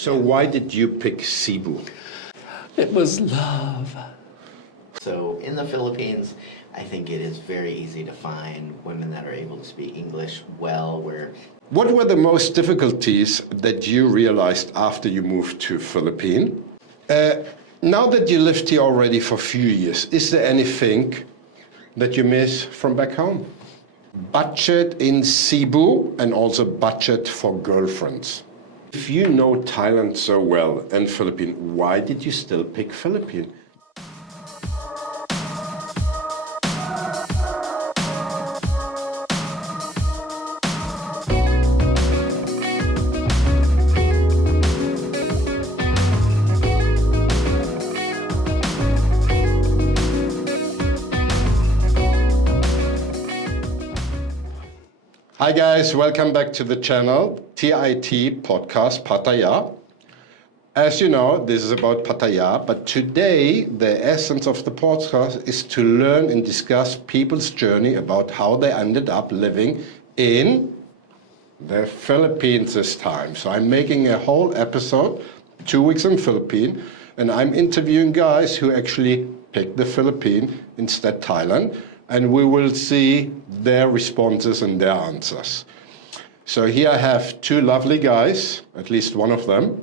So why did you pick Cebu? It was love. So in the Philippines, I think it is very easy to find women that are able to speak English well, What were the most difficulties that you realized after you moved to Philippines? Now that you lived here already for a few years, is there anything that you miss from back home? Budget in Cebu and also budget for girlfriends. If you know Thailand so well and Philippines, why did you still pick Philippines? Hi guys, welcome back to the channel, TiT Podcast Pattaya. As you know, this is about Pattaya, but today the essence of the podcast is to learn and discuss people's journey about how they ended up living in the Philippines this time. So I'm making a whole episode, 2 weeks in Philippines, and I'm interviewing guys who actually picked the Philippines instead Thailand. And we will see their responses and their answers. So here I have two lovely guys, at least one of them.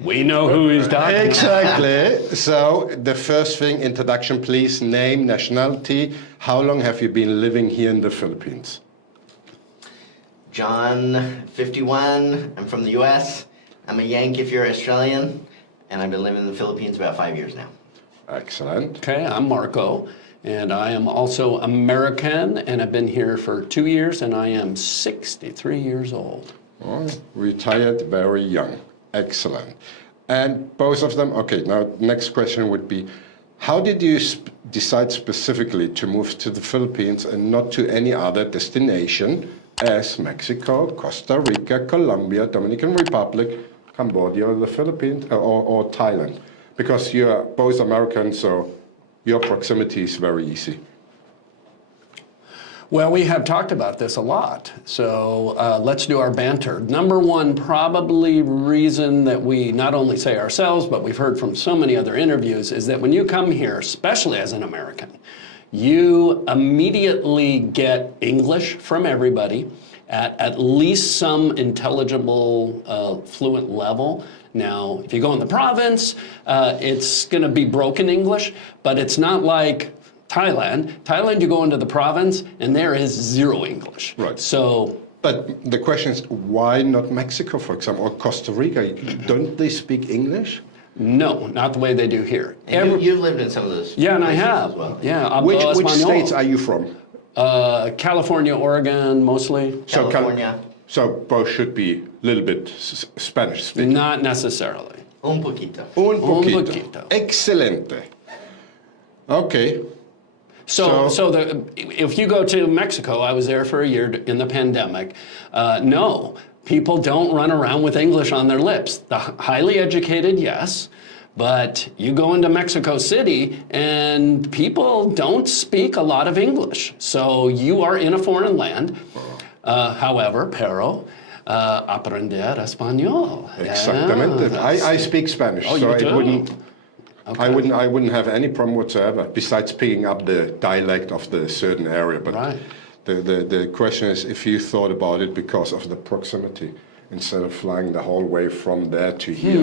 We know who he's talking about. Exactly. So the first thing, introduction please, name, nationality. How long have you been living here in the Philippines? John, 51, I'm from the US. I'm a Yank if you're Australian, and I've been living in the Philippines about 5 years now. Excellent. Okay, I'm Marco, and I am also American, and I've been here for 2 years, and I am 63 years old. Oh, retired very young. Excellent. And both of them, okay, now next question would be, how did you decide specifically to move to the Philippines and not to any other destination as Mexico, Costa Rica, Colombia, Dominican Republic, Cambodia, or the Philippines, or Thailand? Because you're both American, so your proximity is very easy. Well, we have talked about this a lot, so let's do our banter. Number one, probably reason that we not only say ourselves, but we've heard from so many other interviews, is that when you come here, especially as an American, you immediately get English from everybody at least some intelligible, fluent level. Now, if you go in the province, it's going to be broken English, but it's not like Thailand. Thailand, you go into the province, and there is zero English. Right. So, but the question is, why not Mexico, for example, or Costa Rica? Don't they speak English? no, not the way they do here. And you've lived in some of those Yeah, and I places have. as well. Yeah. Which Español. states are you from? California, Oregon, mostly. California. So both should be a little bit Spanish speaking. Not necessarily. Un poquito. Un poquito. Un poquito. Excelente. Okay. So if you go to Mexico, I was there for a year in the pandemic. No, people don't run around with English on their lips. The highly educated, yes, but you go into Mexico City and people don't speak a lot of English. So you are in a foreign land. However, pero aprender español. Exactamente. I speak Spanish, Oh, so you do? I wouldn't. Okay. I wouldn't have any problem whatsoever. Besides picking up the dialect of the certain area, but Right. the question is if you thought about it because of the proximity instead of flying the whole way from there to here.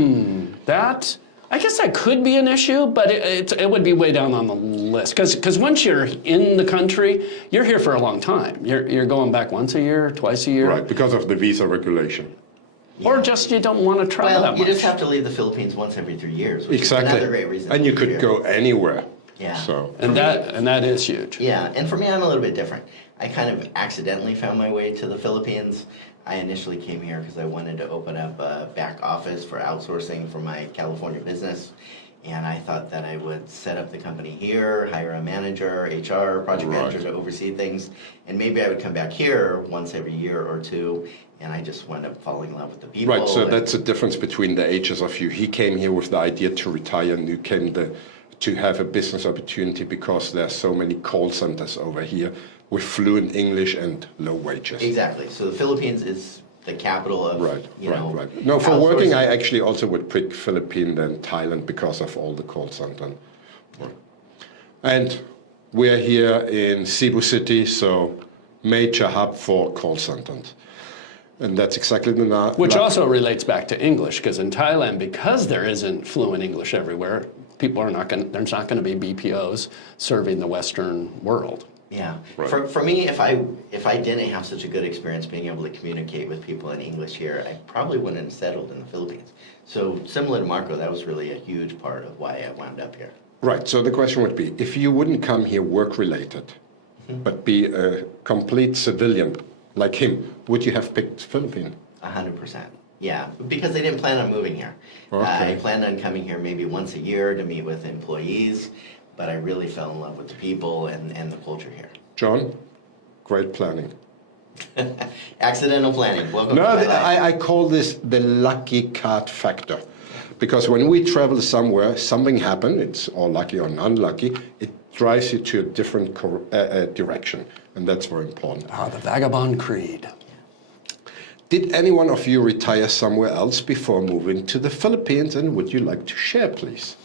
That, I guess that could be an issue, but it would be way down on the list. Because once you're in the country, you're here for a long time. You're going back once a year, twice a year. Right, because of the visa regulation. Or just you don't want to travel Well, that you much. just have to leave the Philippines once every 3 years, which Exactly. is another great reason. And to you be could here. go anywhere. Yeah. So. And that is huge. Yeah, and for me, I'm a little bit different. I kind of accidentally found my way to the Philippines. I initially came here because I wanted to open up a back office for outsourcing for my California business. And I thought that I would set up the company here, hire a manager, HR, project manager to oversee things. And maybe I would come back here once every year or two. And I just wound up falling in love with the people. Right, so that's the difference between the ages of you. He came here with the idea to retire, and you came to have a business opportunity because there are so many call centers over here with fluent English and low wages. Exactly. So the Philippines is the capital of, Right. No, for working, outsourcing. I actually also would pick Philippines and Thailand because of all the call center. And we're here in Cebu City, so major hub for call centers. And that's exactly the... Which also relates back to English, because in Thailand, because there isn't fluent English everywhere, people are not going. There's not going to be BPOs serving the Western world. Yeah. Right. For me, if I didn't have such a good experience being able to communicate with people in English here, I probably wouldn't have settled in the Philippines. So similar to Marco, that was really a huge part of why I wound up here. Right, so the question would be, if you wouldn't come here work-related, but be a complete civilian like him, would you have picked Philippines? 100%. Yeah, because they didn't plan on moving here. Okay. I planned on coming here maybe once a year to meet with employees, but I really fell in love with the people and the culture here. John, great planning. Accidental planning. Welcome No, to my life. I call this the lucky card factor. Because when we travel somewhere, something happens, it's or lucky or unlucky, it drives you to a different direction. And that's very important. The Vagabond Creed. Did any one of you retire somewhere else before moving to the Philippines? And would you like to share, please?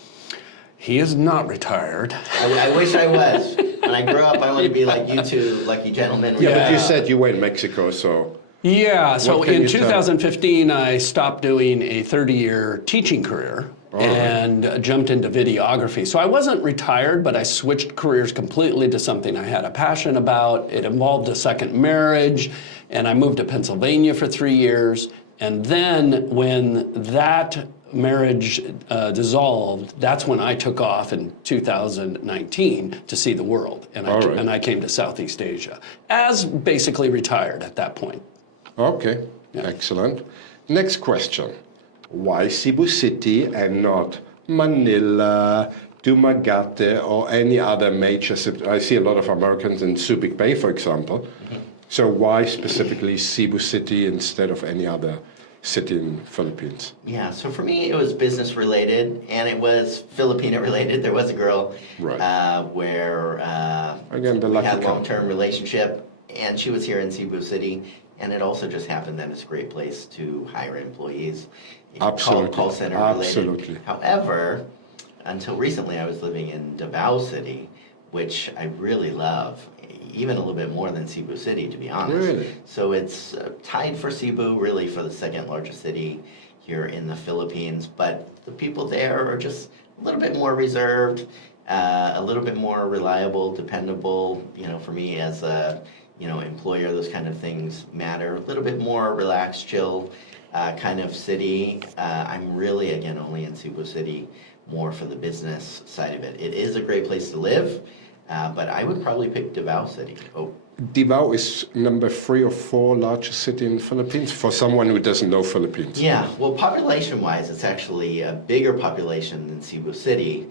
He is not retired. I wish I was. When I grow up, I want to be like you two lucky gentlemen. Yeah, but you Yeah. said you were in Mexico, so... Yeah, so What can in you tell? 2015, I stopped doing a 30-year teaching career and jumped into videography. So I wasn't retired, but I switched careers completely to something I had a passion about. It involved a second marriage, and I moved to Pennsylvania for 3 years. And then when that marriage dissolved, that's when I took off in 2019 to see the world. And All I came to Southeast Asia as basically retired at that point. Okay, excellent. Next question. Why Cebu City and not Manila, Dumaguete, or any other major city? I see a lot of Americans in Subic Bay, for example. So why specifically Cebu City instead of any other city in the Philippines? Yeah, so for me, it was business related, and it was Filipino related. There was a girl where Again, the we lucky had a couple. long-term relationship, and she was here in Cebu City. And it also just happened that it's a great place to hire employees. Absolutely. Call center Absolutely. related. However, until recently, I was living in Davao City, which I really love, even a little bit more than Cebu City, to be honest. Really? So it's tied for Cebu, really for the second largest city here in the Philippines. But the people there are just a little bit more reserved, a little bit more reliable, dependable. You know, for me as a employer, those kind of things matter. A little bit more relaxed, chill kind of city. I'm really, again, only in Cebu City more for the business side of it. It is a great place to live, but I would probably pick Davao City. Davao is number 3 or 4 largest city in the Philippines for someone who doesn't know Philippines. Yeah, well, population-wise, it's actually a bigger population than Cebu City.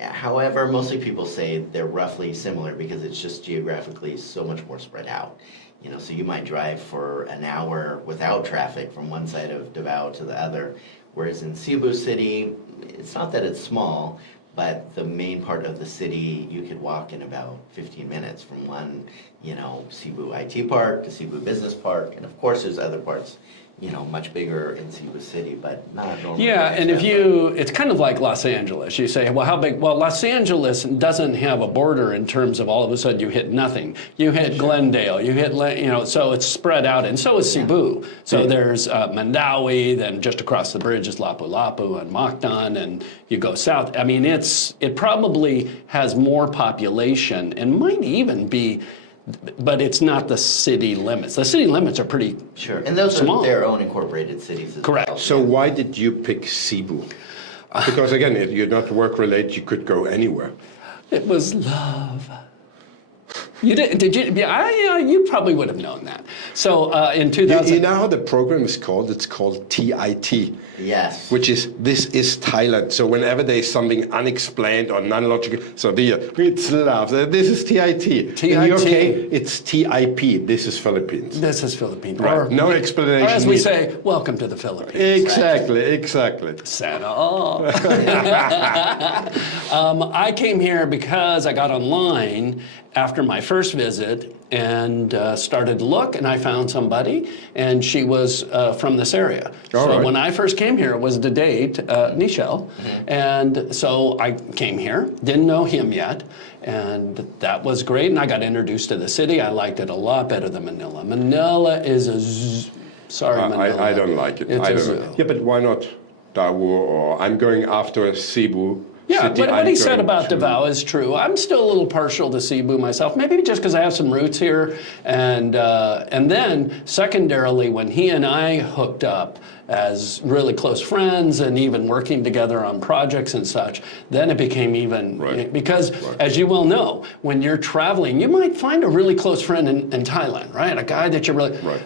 However, mostly people say they're roughly similar because it's just geographically so much more spread out. You know, so you might drive for an hour without traffic from one side of Davao to the other, whereas in Cebu City, it's not that it's small, but the main part of the city, you could walk in about 15 minutes from one, Cebu IT Park to Cebu Business Park, and of course there's other parts, much bigger in Cebu City, but not normally. Yeah, and it's kind of like Los Angeles. You say, well, how big? Well, Los Angeles doesn't have a border in terms of all of a sudden you hit nothing. You hit Glendale, you hit, so it's spread out, and so is Cebu. So there's Mandaue, then just across the bridge is Lapu-Lapu and Mactan, and you go south. I mean, it probably has more population and might even be, but it's not the city limits. The city limits are pretty Sure, and those small. are their own incorporated cities as Correct. well. So why did you pick Cebu? Because again, if you're not work-related, you could go anywhere. It was love. You did you? Yeah, you probably would have known that. So in 2000, You know how the program is called? It's called TiT. Yes. Which is, this is Thailand. So whenever there's something unexplained or non-logical, so it's love. This is TiT. In your TiT. case, it's TIP. This is Philippines. this is Philippines. Right. No explanation Or as we needed. say, welcome to the Philippines. Exactly. Santa. I came here because I got online after my first visit, and started to look, and I found somebody, and she was from this area. All so right. when I first came here, it was to date Nichelle, and so I came here, didn't know him yet, and that was great, and I got introduced to the city. I liked it a lot better than Manila. Manila is sorry, Manila. I don't like it. It's I a don't zoo. know. Yeah, but why not Dawu, or I'm going after Cebu Yeah, City. what he said going about to- Davao is true. I'm still a little partial to Cebu myself, maybe just because I have some roots here. And then secondarily, when he and I hooked up as really close friends and even working together on projects and such, then it became even, Right. because as you well know, when you're traveling, you might find a really close friend in Thailand, right? A guy that you really... Right.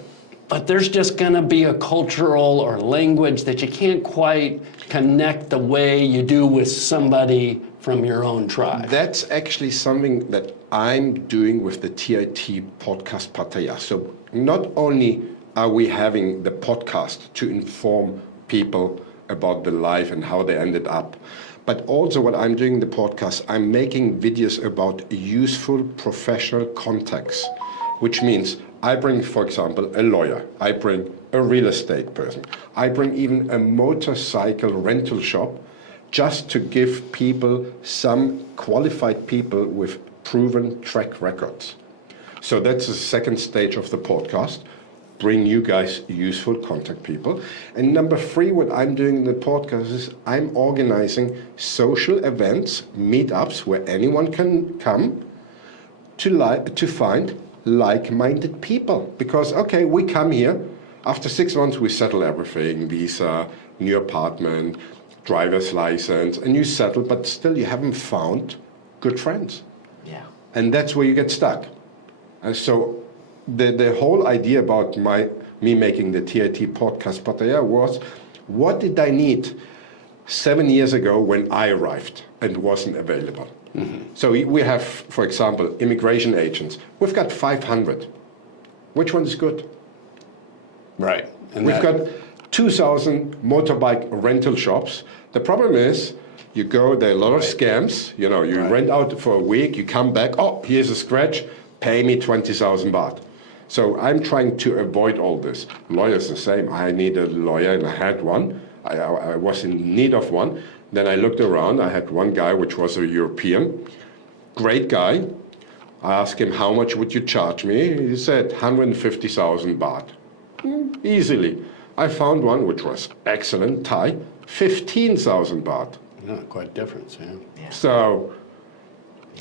But there's just going to be a cultural or language that you can't quite connect the way you do with somebody from your own tribe. That's actually something that I'm doing with the TiT Podcast Pattaya. So not only are we having the podcast to inform people about the life and how they ended up, but also what I'm doing in the podcast, I'm making videos about useful professional contacts, which means I bring, for example, a lawyer, I bring a real estate person, I bring even a motorcycle rental shop, just to give people, some qualified people with proven track records. So that's the second stage of the podcast, bring you guys useful contact people. And number 3, what I'm doing in the podcast is I'm organizing social events, meetups, where anyone can come to find like-minded people. Because, okay, we come here, after 6 months we settle everything, visa, new apartment, driver's license, and you settle, but still you haven't found good friends. Yeah. And that's where you get stuck. And so the whole idea about me making the TiT Podcast Pattaya was, what did I need 7 years ago when I arrived and wasn't available? So we have, for example, immigration agents. We've got 500. Which one is good? Right. And We've got 2,000 motorbike rental shops. The problem is, you go, there are a lot of scams. You know, you rent out for a week, you come back, oh, here's a scratch, pay me 20,000 baht. So I'm trying to avoid all this. Lawyers the same. I need a lawyer, and I had one. I was in need of one. Then I looked around. I had one guy, which was a European, great guy. I asked him, how much would you charge me? He said, 150,000 baht. Easily. I found one, which was excellent, Thai, 15,000 baht. Yeah, quite a difference, yeah. Yeah. So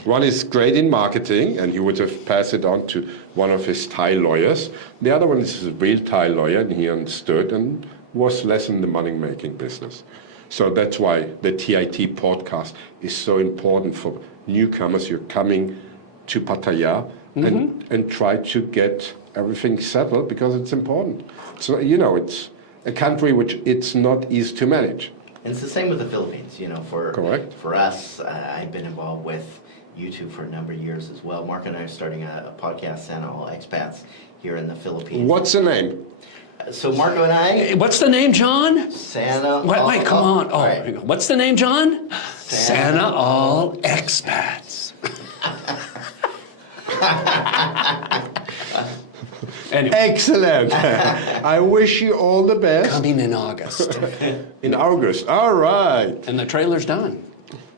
one is great in marketing, and he would have passed it on to one of his Thai lawyers. The other one is a real Thai lawyer, and he understood and was less in the money-making business. So that's why the TiT podcast is so important for newcomers. You're coming to Pattaya and try to get everything settled, because it's important. So, you know, it's a country which it's not easy to manage. And it's the same with the Philippines, you know, Correct. For us, I've been involved with YouTube for a number of years as well. Mark and I are starting a podcast, Santa All Expats, here in the Philippines. What's the name? So Marco and I, Hey, what's the name, John? Santa. Wait, come on. Oh, right. hang on. What's the name, John? Santa All Expats. Anyway, Excellent. I wish you all the best. coming in August. In August. All right. And the trailer's done.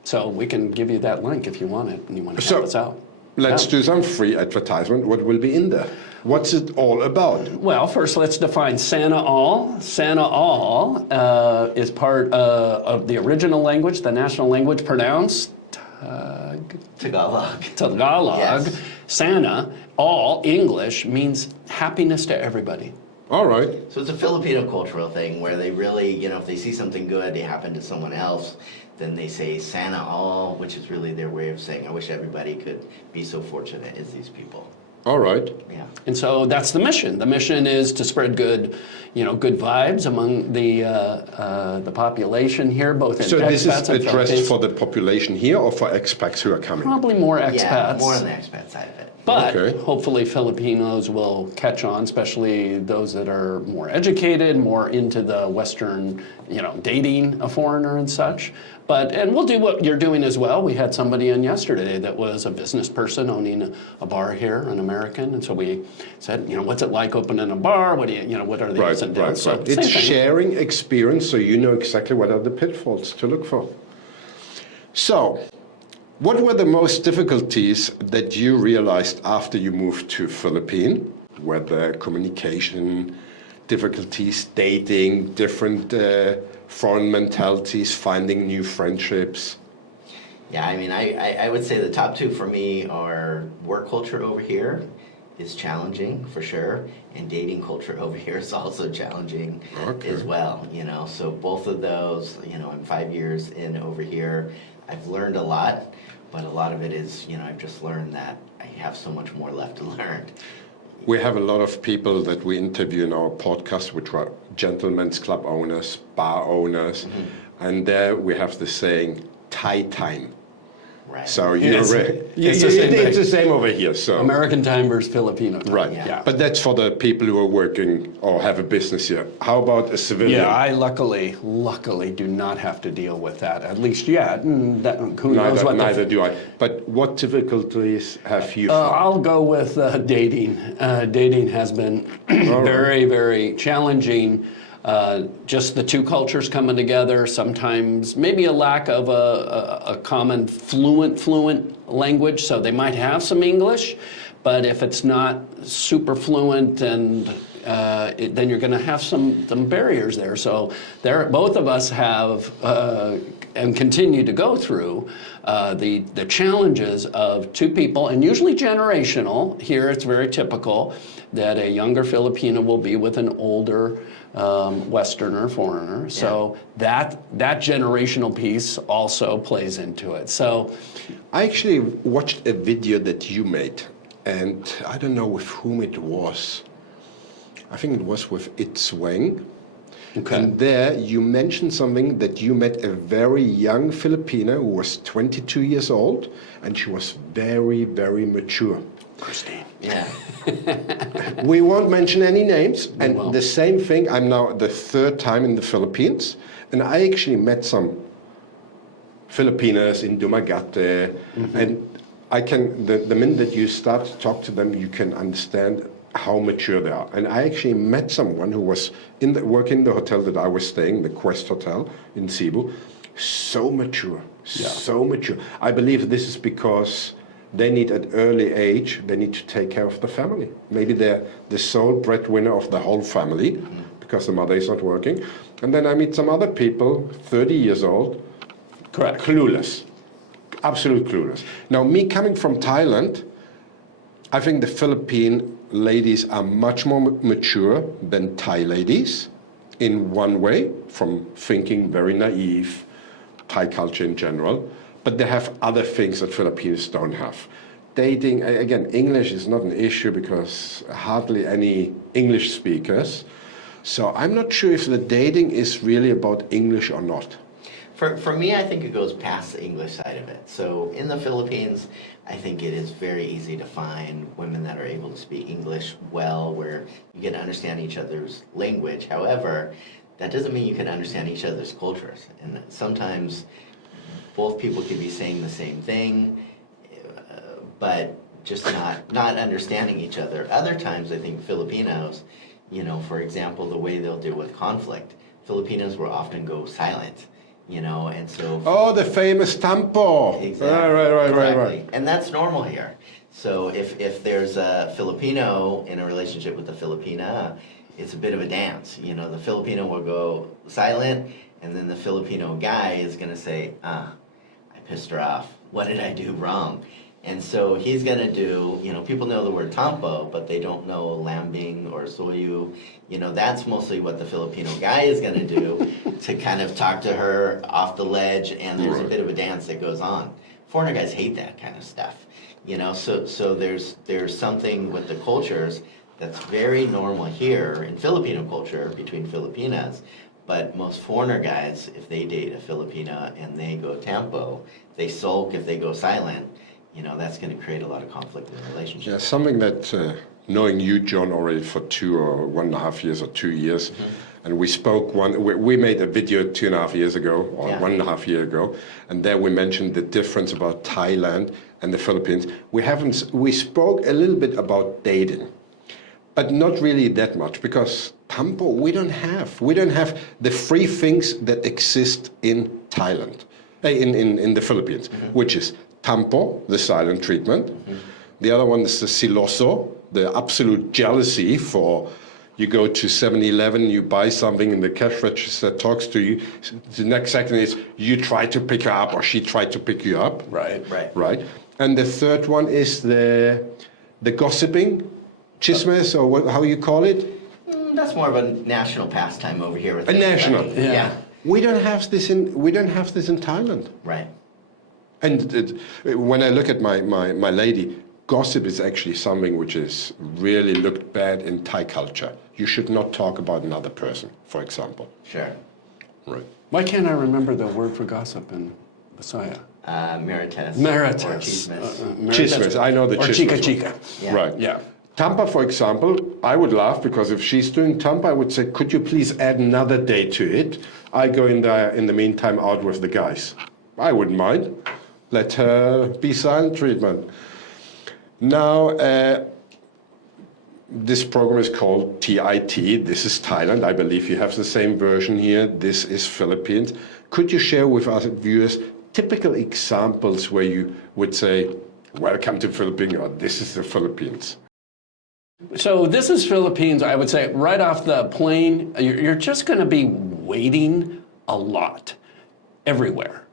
So we can give you that link if you want it and you want to So, help us out. Let's Yeah. do some free advertisement. What will be in there? What's it all about? Well, first let's define Santa All. Santa All is part of the original language, the national language, pronounced Tagalog. Tagalog. Yes. Santa, all English, means happiness to everybody. All right. So it's a Filipino cultural thing where they really, you know, if they see something good, they happen to someone else, then they say Santa All, which is really their way of saying, I wish everybody could be so fortunate as these people. All right. Yeah. And so that's the mission. The mission is to spread good, good vibes among the population here, both in So this expats is and addressed Filipinos. for the population here or for expats who are coming? Probably more Yeah, expats. more on the expat side of it. But Okay. hopefully Filipinos will catch on, especially those that are more educated, more into the Western, dating a foreigner and such. And we'll do what you're doing as well. We had somebody in yesterday that was a business person owning a bar here, an American, and so we said, what's it like opening a bar? What are the ups and downs? So, It's same thing. sharing experience, so you know exactly what are the pitfalls to look for. So, what were the most difficulties that you realized after you moved to Philippines? Whether communication difficulties, dating, different foreign mentalities, finding new friendships? Yeah, I mean, I would say the top two for me are work culture over here is challenging for sure, and dating culture over here is also challenging as well. So both of those, in 5 years in over here, I've learned a lot, but a lot of it is, I've just learned that I have so much more left to learn. We have a lot of people that we interview in our podcast, which are gentlemen's club owners, bar owners, and there we have the saying, Thai time. Right. So Yes. it's the same over here. So American time versus Filipino time. right, Yeah. but that's for the people who are working or have a business here. How about a civilian? Yeah, I luckily do not have to deal with that, at least yet. And who knows what Neither do I. But what difficulties have you found? I'll go with dating. Dating has been very, very challenging. Just the two cultures coming together, sometimes maybe a lack of a common fluent language, so they might have some English, but if it's not super fluent, and then you're going to have some barriers there. So both of us have and continue to go through the challenges of two people, and usually generational. Here it's very typical that a younger Filipino will be with an older Westerner, foreigner. So that generational piece also plays into it. So I actually watched a video that you made, and I don't know with whom it was. I think it was with It's Wang. Okay. And there you mentioned something that you met a very young Filipino who was 22 years old, and she was very, very mature. Christine. Yeah. We won't mention any names. We And won't. the same thing, I'm now the third time in the Philippines, and I actually met some Filipinas in Dumaguete, and the minute that you start to talk to them, you can understand how mature they are. And I actually met someone who was working in the hotel that I was staying, the Quest Hotel in Cebu, so mature, so mature. I believe this is because they need at early age, they need to take care of the family. Maybe they're the sole breadwinner of the whole family because the mother is not working. And then I meet some other people, 30 years old, Correct. clueless, absolute clueless. Now, me coming from Thailand, I think the Philippine ladies are much more mature than Thai ladies in one way, from thinking very naive, Thai culture in general. But they have other things that Filipinos don't have. Dating, again, English is not an issue because hardly any English speakers. So I'm not sure if the dating is really about English or not. For me, I think it goes past the English side of it. So in the Philippines, I think it is very easy to find women that are able to speak English well, where you can understand each other's language. However, that doesn't mean you can understand each other's cultures. And sometimes both people could be saying the same thing, but just not understanding each other. Other times, I think Filipinos, for example, the way they'll deal with conflict, Filipinos will often go silent, and so... Oh, the famous tampo. Exactly. Right. Exactly. And that's normal here. So if there's a Filipino in a relationship with a Filipina, it's a bit of a dance. The Filipino will go silent, and then the Filipino guy is going to say, I pissed her off. What did I do wrong? And so he's going to do, people know the word tampo, but they don't know lambing or soyu. That's mostly what the Filipino guy is going to do to kind of talk to her off the ledge, and there's a bit of a dance that goes on. Foreigner guys hate that kind of stuff. So there's something with the cultures that's very normal here in Filipino culture between Filipinas. But most foreigner guys, if they date a Filipina and they go tampo, they sulk if they go silent, that's going to create a lot of conflict in the relationship. Yeah, something that knowing you, John, already for 2 or 1.5 years or 2 years, and we spoke we made a video 2.5 years ago or 1.5 year ago, and there we mentioned the difference about Thailand and the Philippines. We spoke a little bit about dating, but not really that much, because Tampo we don't have the free things that exist in Thailand, in the Philippines, which is Tampo, the silent treatment. The other one is the siloso, the absolute jealousy for, you go to 7-Eleven, you buy something and the cash register talks to you. The next second is you try to pick her up or she tried to pick you up. Right. And the third one is the gossiping, chismes, or how you call it? That's more of a national pastime over here. A national. Yeah. We don't have this in Thailand. Right. And when I look at my lady, gossip is actually something which is really looked bad in Thai culture. You should not talk about another person, for example. Sure. Right. Why can't I remember the word for gossip in Visaya? Marites. Marites. Or chismes. Chismes, I know the or chismes. chica chica. Yeah. Right. Yeah. Tampa, for example, I would laugh, because if she's doing Tampa, I would say, could you please add another day to it? I go in there in the meantime out with the guys. I wouldn't mind. Let her be silent treatment. Now, this program is called TiT. This is Thailand. I believe you have the same version here. This is Philippines. Could you share with us viewers typical examples where you would say, welcome to Philippines, or this is the Philippines? So this is Philippines. I would say right off the plane, you're just going to be waiting a lot everywhere.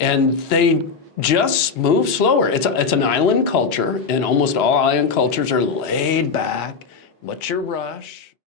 And they just move slower. It's an island culture, and almost all island cultures are laid back. What's your rush?